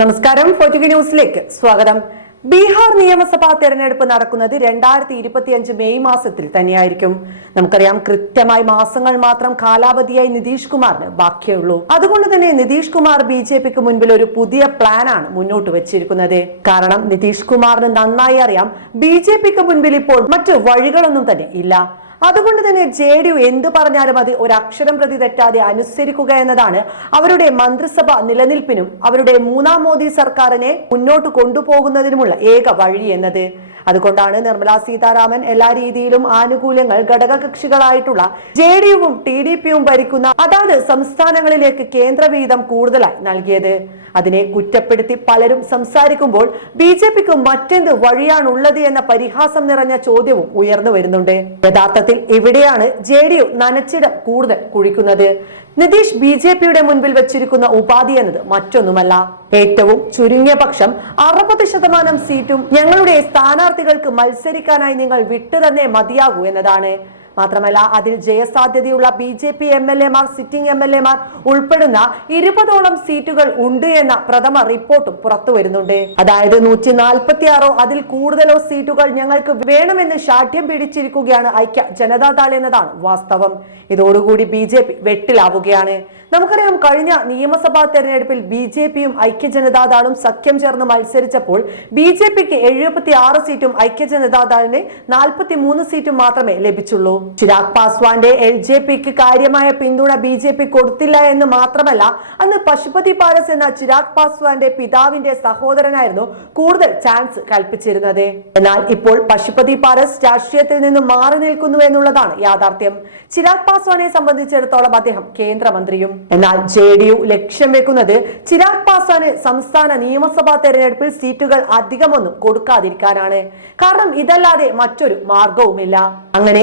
നമസ്കാരം. ഫോർട്ടുഗി ന്യൂസിലേക്ക് സ്വാഗതം. ബീഹാർ നിയമസഭാ തെരഞ്ഞെടുപ്പ് നടക്കുന്നത് രണ്ടായിരത്തി ഇരുപത്തിയഞ്ച് മെയ് മാസത്തിൽ തന്നെയായിരിക്കും. നമുക്കറിയാം കൃത്യമായി മാസങ്ങൾ മാത്രം കാലാവധിയായി നിതീഷ് കുമാറിന് ബാക്കിയുള്ളൂ. അതുകൊണ്ട് തന്നെ നിതീഷ് കുമാർ ബി ജെ പിക്ക് മുൻപിൽ ഒരു പുതിയ പ്ലാനാണ് മുന്നോട്ട് വെച്ചിരിക്കുന്നത്. കാരണം നിതീഷ് കുമാറിന് നന്നായി അറിയാം ബി ജെ പിക്ക് മുൻപിൽ ഇപ്പോൾ മറ്റു വഴികളൊന്നും തന്നെ ഇല്ല. അതുകൊണ്ട് തന്നെ ജെ ഡി യു എന്തു പറഞ്ഞാലും അത് ഒരക്ഷരം പ്രതി തെറ്റാതെ അനുസരിക്കുക എന്നതാണ് അവരുടെ മന്ത്രിസഭ നിലനിൽപ്പിനും അവരുടെ മൂന്നാം മോദി സർക്കാരിനെ മുന്നോട്ട് കൊണ്ടുപോകുന്നതിനുമുള്ള ഏക വഴി എന്നത്. അതുകൊണ്ടാണ് നിർമ്മല സീതാരാമൻ എല്ലാ രീതിയിലും ആനുകൂല്യങ്ങൾ ഘടകകക്ഷികളായിട്ടുള്ള ജെ ഡി യുവും ടി ഡി പിയും ഭരിക്കുന്ന അതാത് സംസ്ഥാനങ്ങളിലേക്ക് കേന്ദ്രവീതം കൂടുതലായി നൽകിയത്. അതിനെ കുറ്റപ്പെടുത്തി പലരും സംസാരിക്കുമ്പോൾ ബി ജെ പിക്ക് മറ്റെന്ത് വഴിയാണുള്ളത് എന്ന പരിഹാസം നിറഞ്ഞ ചോദ്യവും ഉയർന്നു വരുന്നുണ്ട്. യഥാർത്ഥത്തിൽ ഇവിടെയാണ് ജെ ഡി യു നനച്ചിടം കൂടുതൽ കുഴിക്കുന്നത്. നിതീഷ് ബി ജെ പിയുടെ മുൻപിൽ വെച്ചിരിക്കുന്ന ഉപാധി എന്നത് മറ്റൊന്നുമല്ല. ഏറ്റവും ചുരുങ്ങിയ പക്ഷം അറുപത് ശതമാനം സീറ്റും ഞങ്ങളുടെ സ്ഥാനാർത്ഥികൾക്ക് മത്സരിക്കാനായി നിങ്ങൾ വിട്ടു തന്നെ മതിയാകൂ എന്നതാണ്. മാത്രമല്ല അതിൽ ജയസാധ്യതയുള്ള B J P M L എമാർ സിറ്റിംഗ് എം എൽ എമാർ ഉൾപ്പെടുന്ന ഇരുപതോളം സീറ്റുകൾ ഉണ്ട് എന്ന പ്രഥമ റിപ്പോർട്ടും പുറത്തു വരുന്നുണ്ട്. അതായത് നൂറ്റി നാൽപ്പത്തി ആറോ അതിൽ കൂടുതലോ സീറ്റുകൾ ഞങ്ങൾക്ക് വേണമെന്ന് ശാഠ്യം പിടിച്ചിരിക്കുകയാണ് ഐക്യ ജനതാദൾ എന്നതാണ് വാസ്തവം. ഇതോടുകൂടി ബി ജെ പി വെട്ടിലാവുകയാണ്. നമുക്കറിയാം കഴിഞ്ഞ നിയമസഭാ തെരഞ്ഞെടുപ്പിൽ ബി ജെ പിയും ഐക്യ ജനതാദളും സഖ്യം ചേർന്ന് മത്സരിച്ചപ്പോൾ ബി ജെ പിക്ക് എഴുപത്തി ആറ് സീറ്റും ഐക്യ ജനതാദളിന് നാൽപ്പത്തി മൂന്ന് സീറ്റും മാത്രമേ ലഭിച്ചുള്ളൂ. ചിരാഗ് പാസ്വാന്റെ എൽ ജെ പിക്ക് കാര്യമായ പിന്തുണ ബി ജെ പി കൊടുത്തില്ല എന്ന് മാത്രമല്ല അന്ന് പശുപതി പാലസ് എന്ന ചിരാഗ് പാസ്വാന്റെ പിതാവിന്റെ സഹോദരനായിരുന്നു കൂടുതൽ ചാൻസ് കൽപ്പിച്ചിരുന്നത്. എന്നാൽ ഇപ്പോൾ പശുപതി പാലസ് രാഷ്ട്രീയത്തിൽ നിന്ന് മാറി നിൽക്കുന്നു എന്നുള്ളതാണ് യാഥാർത്ഥ്യം. ചിരാഗ് പാസ്വാനെ സംബന്ധിച്ചിടത്തോളം അദ്ദേഹം കേന്ദ്രമന്ത്രിയും. എന്നാൽ ജെ ഡി യു ലക്ഷ്യം വെക്കുന്നത് ചിരാഗ് പാസ്വാന് സംസ്ഥാന നിയമസഭാ തെരഞ്ഞെടുപ്പിൽ സീറ്റുകൾ അധികമൊന്നും കൊടുക്കാതിരിക്കാനാണ്. കാരണം ഇതല്ലാതെ മറ്റൊരു മാർഗവുമില്ല അങ്ങനെ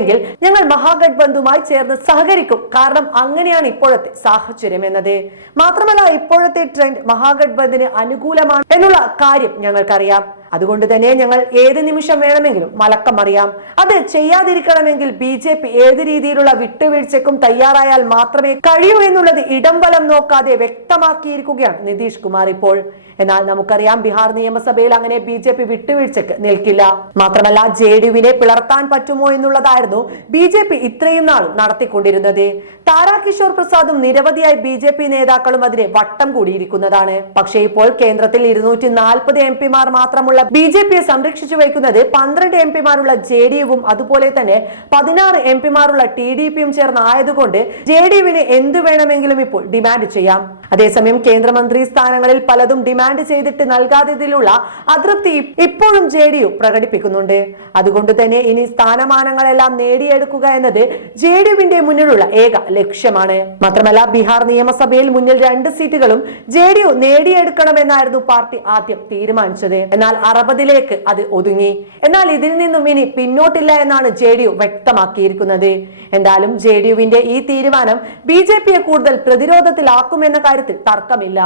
വന്നില്ലെങ്കിൽ ഞങ്ങൾ മഹാഗഡ്ബന്ധുമായി ചേർന്ന് സഹകരിക്കും. കാരണം അങ്ങനെയാണ് ഇപ്പോഴത്തെ സാഹചര്യം എന്നത്. മാത്രമല്ല ഇപ്പോഴത്തെ ട്രെൻഡ് മഹാഗഡ്ബന്ധിന് അനുകൂലമാണ് എന്നുള്ള കാര്യം ഞങ്ങൾക്കറിയാം. അതുകൊണ്ട് തന്നെ ഞങ്ങൾ ഏത് നിമിഷം വേണമെങ്കിലും മലക്കം അറിയാം. അത് ചെയ്യാതിരിക്കണമെങ്കിൽ ബി ജെ പി ഏത് രീതിയിലുള്ള വിട്ടുവീഴ്ചക്കും തയ്യാറായാൽ മാത്രമേ കഴിയൂ എന്നുള്ളത് ഇടംബലം നോക്കാതെ വ്യക്തമാക്കിയിരിക്കുകയാണ് നിതീഷ് കുമാർ ഇപ്പോൾ. എന്നാൽ നമുക്കറിയാം ബീഹാർ നിയമസഭയിൽ അങ്ങനെ ബി ജെ പി വിട്ടുവീഴ്ചക്ക് നിൽക്കില്ല. മാത്രമല്ല ജെ ഡിയുവിനെ പിളർത്താൻ പറ്റുമോ എന്നുള്ളതായിരുന്നു ബി ജെ പി ഇത്രയും നാൾ നടത്തിക്കൊണ്ടിരുന്നത്. താരാകിഷോർ പ്രസാദും നിരവധിയായി ബി ജെ പി നേതാക്കളും അതിനെ വട്ടം കൂടിയിരിക്കുന്നതാണ്. പക്ഷേ ഇപ്പോൾ കേന്ദ്രത്തിൽ ഇരുന്നൂറ്റി നാൽപ്പത് എം പിമാർ മാത്രമുള്ള ബി ജെ പിയെ സംരക്ഷിച്ചു വയ്ക്കുന്നത് പന്ത്രണ്ട് എം പിമാരുള്ള ജെ ഡി യുവും അതുപോലെ തന്നെ പതിനാറ് എം പിമാരുള്ള ടി ഡി പിയും ചേർന്ന് ആയതുകൊണ്ട് ജെ ഡി യുവിന് എന്തു വേണമെങ്കിലും ഇപ്പോൾ ഡിമാൻഡ് ചെയ്യാം. അതേസമയം കേന്ദ്രമന്ത്രി സ്ഥാനങ്ങളിൽ പലതും ഡിമാൻഡ് ചെയ്തിട്ട് നൽകാത്തതിലുള്ള അതൃപ്തി ഇപ്പോഴും ജെ ഡി യു പ്രകടിപ്പിക്കുന്നുണ്ട്. അതുകൊണ്ട് തന്നെ ഇനി സ്ഥാനമാനങ്ങളെല്ലാം നേടിയെടുക്കുക എന്നത് ജെ ഡി യുവിന്റെ മുന്നിലുള്ള ഏക ലക്ഷ്യമാണ്. മാത്രമല്ല ബീഹാർ നിയമസഭയിൽ മുന്നിൽ രണ്ട് സീറ്റുകളും ജെ ഡി യു നേടിയെടുക്കണമെന്നായിരുന്നു പാർട്ടി ആദ്യം തീരുമാനിച്ചത്. എന്നാൽ അറുപതിലേക്ക് അത് ഒതുങ്ങി. എന്നാൽ ഇതിൽ നിന്നും ഇനി പിന്നോട്ടില്ല എന്നാണ് ജെ ഡി യു വ്യക്തമാക്കിയിരിക്കുന്നത്. എന്തായാലും ജെ ഡി യുവിന്റെ ഈ തീരുമാനം ബി ജെ പിയെ കൂടുതൽ പ്രതിരോധത്തിലാക്കുമെന്ന കാര്യത്തിൽ തർക്കമില്ല.